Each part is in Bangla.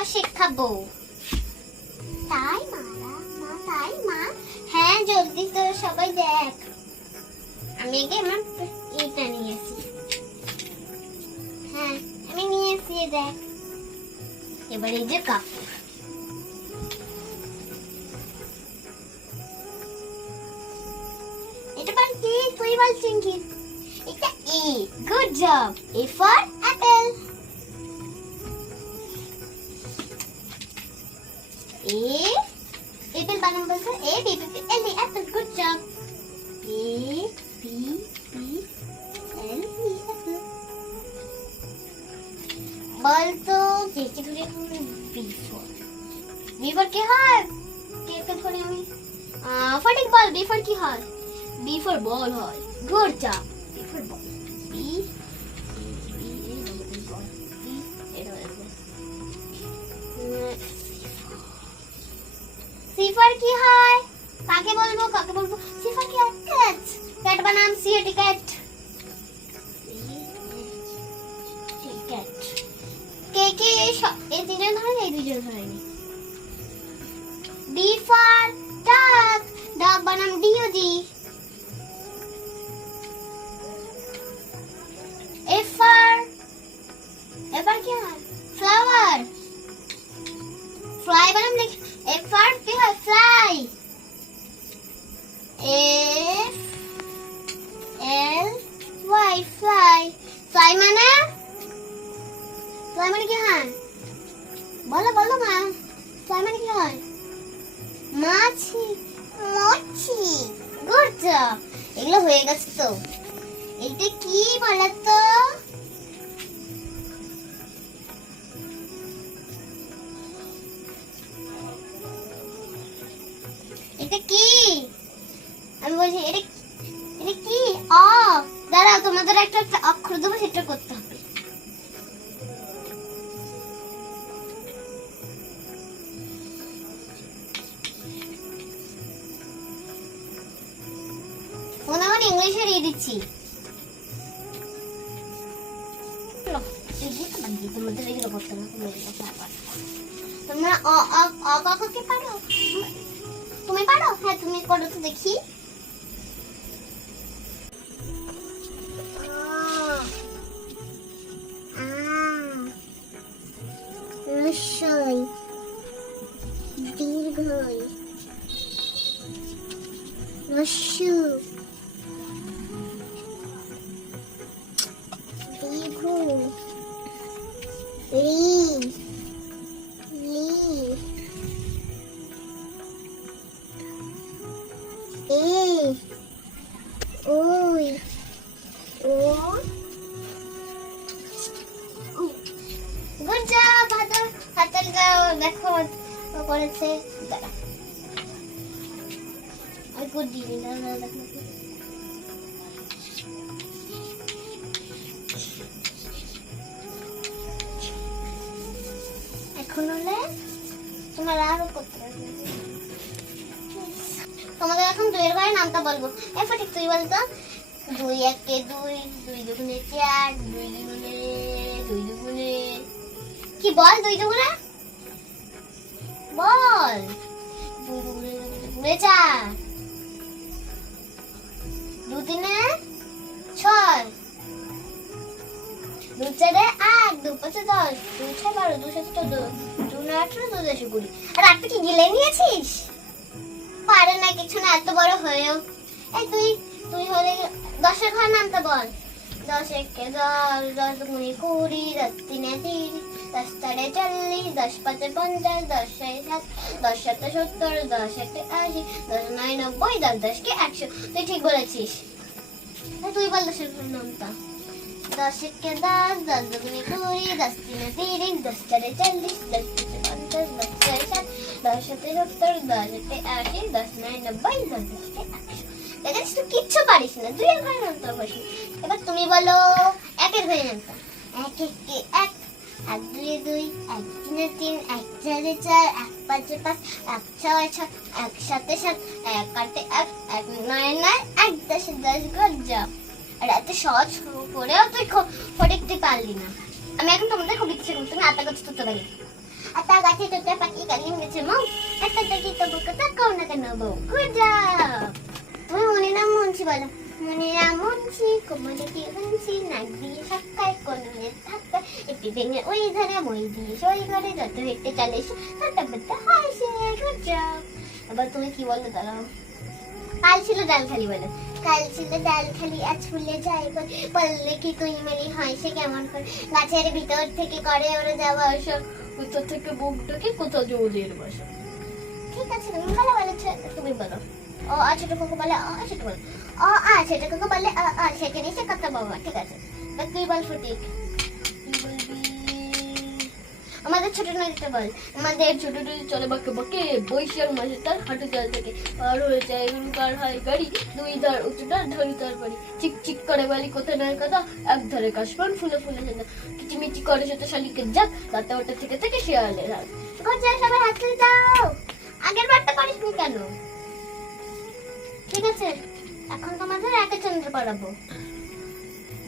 মাখা শেখাবো। তাই মারা মা, তাই মা? হ্যাঁ জলদি তো সবাই দেখ। আমি আগে আমার এটা নিয়ে আসি। হ্যাঁ আমি নিয়ে আসি, দেখ। এবার এই যে কাপ, এটা বল কি, তুই বল চিঙ্কি। এটা A, good job. A for apple. A apple বানান বলছো, A B B L E apple, good job. A B B L E apple. বলতো কেকে ধরে বি ফর, বি ফর কি হয়? কেকে ধরে আমি ফটিক বল, বি ফর কি হয়? বি ফর বল হয়, good job. B for ball, B C for কি হয়? কাকে বলবো, কাকে বলবো? সিফার কি হয়? ক্যাট। ক্যাট বানাম C A T, cat. Cat. কে কে এই তিনজন ধরে, এই দুইজন ধরে নি। D for dog. ডগ বানাম D O G. F for, F কি হয়? ফ্লাওয়ার। ফ্লাই বানাম দেখ, এফ ফর কি হয়? Fly. F L Y, fly. Fly মানে, ফ্লাই মানে কি হয়? বলো বলো মা, ফ্লাই মানে কি হয়? মাছি, মাছি, গুড জব। এগুলো হয়ে গেছে তো। এটা কি বলো তো? এটা কি? আমি বলছি এটা, এটা কি? অ। দাঁড়াও, তোমাদের একটা অক্ষর দেবো, সেটা করতে হবে। মনে মনে ইংলিশে দিয়ে দিচ্ছি। তোমাদের এগুলো করতে না, তোমরা অ অ অ ক খ কে পারো? তুমি পারো? হ্যাঁ তুমি করো তো দেখি। রসই, দীর্ঘই, রস্যু, দীর্ঘ, রি, লি, এ, ওই, ও। Good job. হাতের দেখো করেছে। দাঁড়া আমি গুড দিই, দাঁড়া দেখো। এখন হলে তোমার আরো করতে হবে। তোমাদের এখন দুইয়ের ঘরে নামটা বলবো। এ ফটিক তুই বলতো। 2 একে 2, 2 দুগুণে 4, 2 দুগুণে 2 দুগুণে কি বল? 2 দুগুণে বল। 2 দুগুণে 4, 2 তিনে 6, 2 চারে 8, 2 পাঁচে 10, 2 ছয় 12, 2 সাতে 14, 2 9 18, 2 10 20। আর রাতটা কি গিলে নিয়েছিস? পারে না কিছু না, এত বড় হয়েও। এই তুই হলে 10-এর ঘর নামটা বল। 10 একে 10, 10 দুগুণে 20, 10 তিনে 30, 10 চারে 40, 10 পাঁচে 50, 10 ছয়ে 60, 10 সাতে 70, 10 একে 80, 10 নয় 90, 10 10কে 100। তুই ঠিক বলেছিস। তুই বল 10-এর ঘর নামটা। 10 একে 10, 10 দুগুণে 20, 10 তিনে 30, 10 চারে 40, 10 পাঁচে 50, 10 ছয়ে 60, 10 সাতে 70, 10 একে 80, 10 নয় 90, 10 10কে 100। দেখিস তুই কিচ্ছু পারিস না, 2 এর ঘরে নামতে পারিস। এবার তুমি বলো 1-এর ঘরে নামটা। 1 একে 1, 1 দুয়ে 2, 1 তিনে 3, 1 চারে 4, 1 পাঁচে 5, 1 ছয়ে 6, 1 সাতে 7, 1 আটে 1, 1 নয়ে 9, 1 10 10। Good job. আর এত সহজ করেও তুই ফটিক তুই পারলি না। আমি এখন তোমাদের খুব ইচ্ছে করি তুমি আতা করতে তুলতে পারি। আতা গাছে তোতা পাখি কালি গেছে মৌ একটা দেখি তবু কথা কও না কেন বউ গুড জব তুমি মনে নাম মুন্সি বলো মনে নাম মুন্সি কোমরে কি মুন্সি নাক দিয়ে সকাল কোনে থাকতে একটি ভেঙে ওই ধারে মই দিয়ে সই ঘরে যত হেঁটে চলে তত বলতে হাসে গুড জব আবার তুমি কি বলতে দাঁড়াও কাল ছিল ডাল খালি বলো কাল ছিল ডাল খালি আজ ফুলে যায় বললে কি তুই মানে হয় সে কেমন করে গাছের ভিতর থেকে করে ওরা যাওয়া আসা কোথা থেকে বুকটাকে কোথা জোরের বাসা। ঠিক আছে তুমি ভালো বলেছ তুমি বলো ও ছোটকু বলে ছোট বলো ছোটকু বলে সেখানে সে কথা বাবা ঠিক আছে তুই বল সঠিক কি বলবি? আমাদের ছোট নদীতে বল আমাদের ছোট নদী চলে বাঁকে বাঁকে বৈশাখ মাসে তার হাঁটু জল থেকে পার হয়ে যায় কার হয় গাড়ি দুই ধার উঁচুটার ধরি তার বাড়ি চিক চিক করে বালি কোথায় নয় কথা এক ধারে কাশপান ফুলে ফুলে যেত কিচিমিচি করে সেটা শালিকের যাক তাতে ওটা থেকে থেকে শিয়ালের হাত। গজ্জা সবাই হাত তুলে দাও আগের বারটা করিসনি কেন ঠিক আছে এখন তোমাদের একে চন্দ্র পড়াবো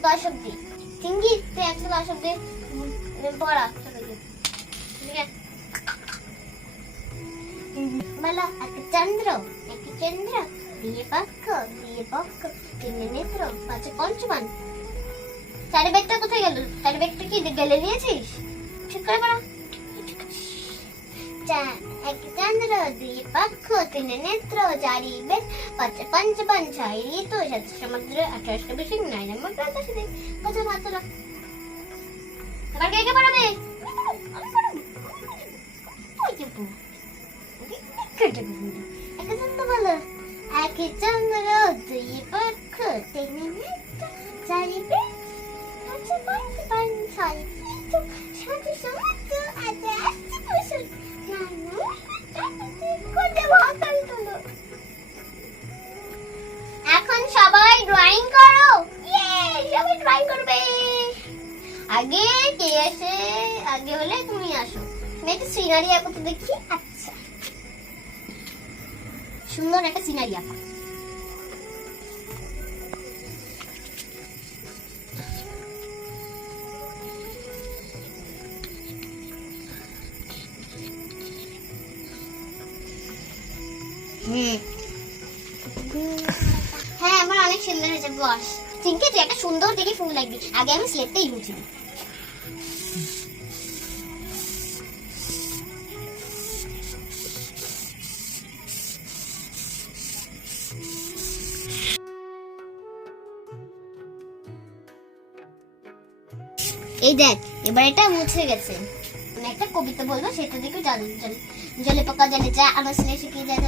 10 অব্দি চিঙ্গি তুই 110 অব্দি পড়া ঠিক আছে বলো এক চন্দ্র দিয়ে পক্ষ তিনে নেত্র পাঁচে পঞ্চমান চারি ব্যাগটা কোথায় গেল চারি ব্যাগটা কি গেলে নিয়েছিস ঠিক করে পড়া এক চন্দ্র দুই পক্ষ তিনে নেত্র চারি বেদ পাঁচে পঞ্চমান ছয় ঋতু সাত সমুদ্র 28টা বেশি 9 নম্বর প্রকাশ দিন কত মাত্র এবার কে পড়াবে এক চন্দ্র দুই পক্ষ তিনে নেত্র চারি বেদ পাঁচে পঞ্চমান ছয় ঋতু সাত সমুদ্র 28টা বেশি এখন সবাই ড্রয়িং করো সবাই ড্রয়িং করবে আগে কে আসে আগে হলে তুমি আসো আমি একটা সিনারি আঁকো তো দেখি আচ্ছা সুন্দর একটা সিনারি আঁকা হ্যাঁ আমার অনেক সুন্দর হয়েছে বস চিনকে তুই একটা সুন্দর দেখে ফুল লাগবি আগে আমি স্লেটটাই বুঝি এই দেখ এবার এটা মুছে গেছে মানে একটা কবিতা বলবো সেটা দেখে জলে জলে পোকা জলে যা আমার স্নেহ শিখিয়ে যায়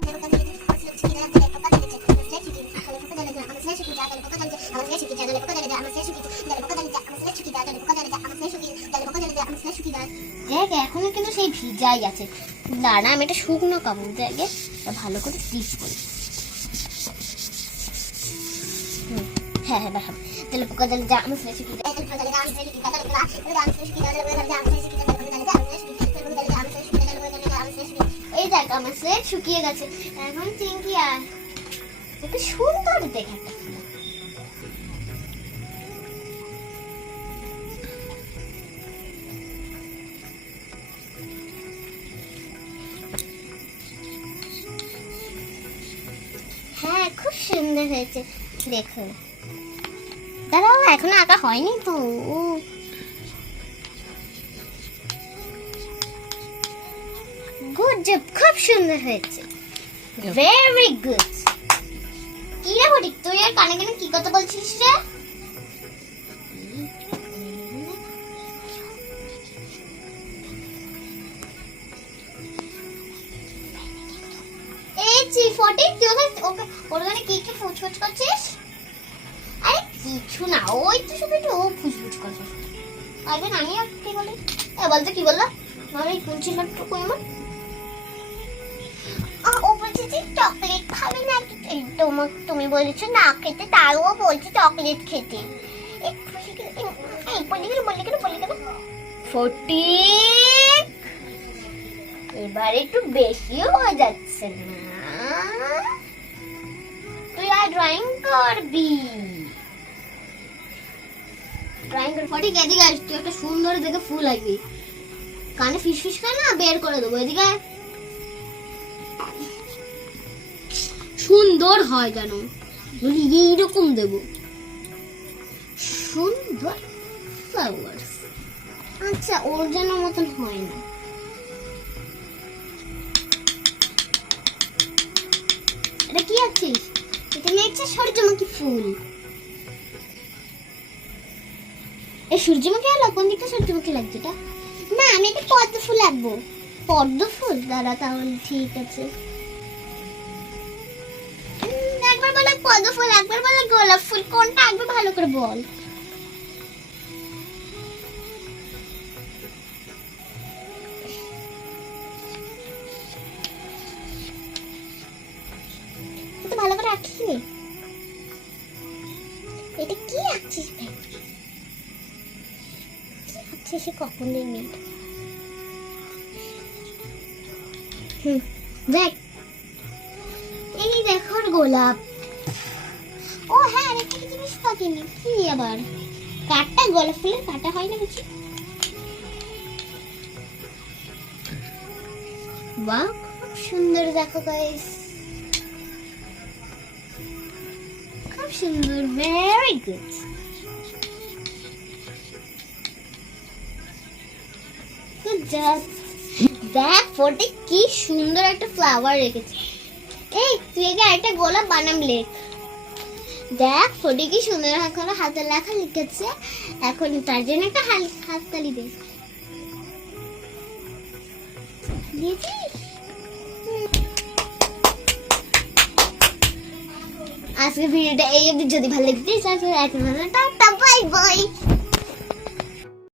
দেখ এখনো কিন্তু সেই ভিজাই আছে দাঁড়া আমি একটা শুকনো কাপড় দিয়ে আগে ভালো করে স্টিচ করি হ্যাঁ হ্যাঁ দেখাবো জলে পোকা জলে যা আমার স্নেহ শিখিয়ে এই দেখ আমার স্লেট শুকিয়ে গেছে এখন চিংকি আর একটু সুন্দর দেখে একটা হ্যাঁ খুব সুন্দর হয়েছে দেখো দাঁড়াও এখনো আঁকা হয়নি তো গুড জব খুব সুন্দর হয়েছে ভেরি গুড কি রে ফটিক তুই আর কানে কানে কি কথা বলছিস রে এই চি ফটিক তুই ওকে ওখানে কি কি ফুচফুচ করছিস আরে কিছু না ওই তো শুধু একটু ফুচফুচ করছিস আরে আমি আর কি বলি বলতে কি বললা আমি কুঞ্চির লাড্ডু কই আমার ও বলছে যে চকলেট খাবে না তুমি বলেছো না খেতে তারও বলছে চকলেট খেতে ফটিক এবার একটু বেশি হয়ে যাচ্ছে না তুই আর ড্রয়িং করবি ড্রয়িং কর ফটিক এদিকে আস তুই একটা সুন্দর দেখে ফুল আঁকবি কানে ফিস ফিস করে না বের করে দেবো। এদিকে সুন্দর হয় যেন, যদি এইরকম দেবো সুন্দর ফ্লাওয়ার্স। আচ্ছা, ওর যেন মতন হয় না। এটা কি আছিস? এটা হচ্ছে সূর্যমুখী ফুল। এই সূর্যমুখী হলো কোন দিকটা সূর্যমুখী লাগছে এটা? না, আমি এটা পদ্ম ফুল আঁকবো। পদ্ম ফুল দাঁড়া, তাহলে ঠিক আছে। একবার বলে পদ্ম ফুল, একবার বলে গোলাপ ফুল, কোনটা আঁকবে ভালো করে বল। তো ভালো করে আঁকিস নি। এটা কি আঁকছিস ভাই? কি আঁকছিস সে কখন দেখবি? দেখ, এই দেখো গোলাপ। ও হ্যাঁ, একটা কি জিনিস থাকিনি কি আবার কাটা, গোলাপ ফুলের কাটা হয় না বুঝি? বাহ, খুব সুন্দর দেখো গাইস, খুব সুন্দর, ভেরি গুড। Good job. দেখ ফোটে কি সুন্দর একটা ফ্লাওয়ার রেখেছে। এই তুই আগে একটা গোলাপ বানাম লেখ। দেখ ফোটে কি সুন্দর এখন হাতে লেখা লিখেছে। এখন তার জন্য একটা হাততালি দে। দিয়েছিস? আজকে ভিডিওটা এই অবধি। যদি ভালো লাগছে তাহলে বাই বাই।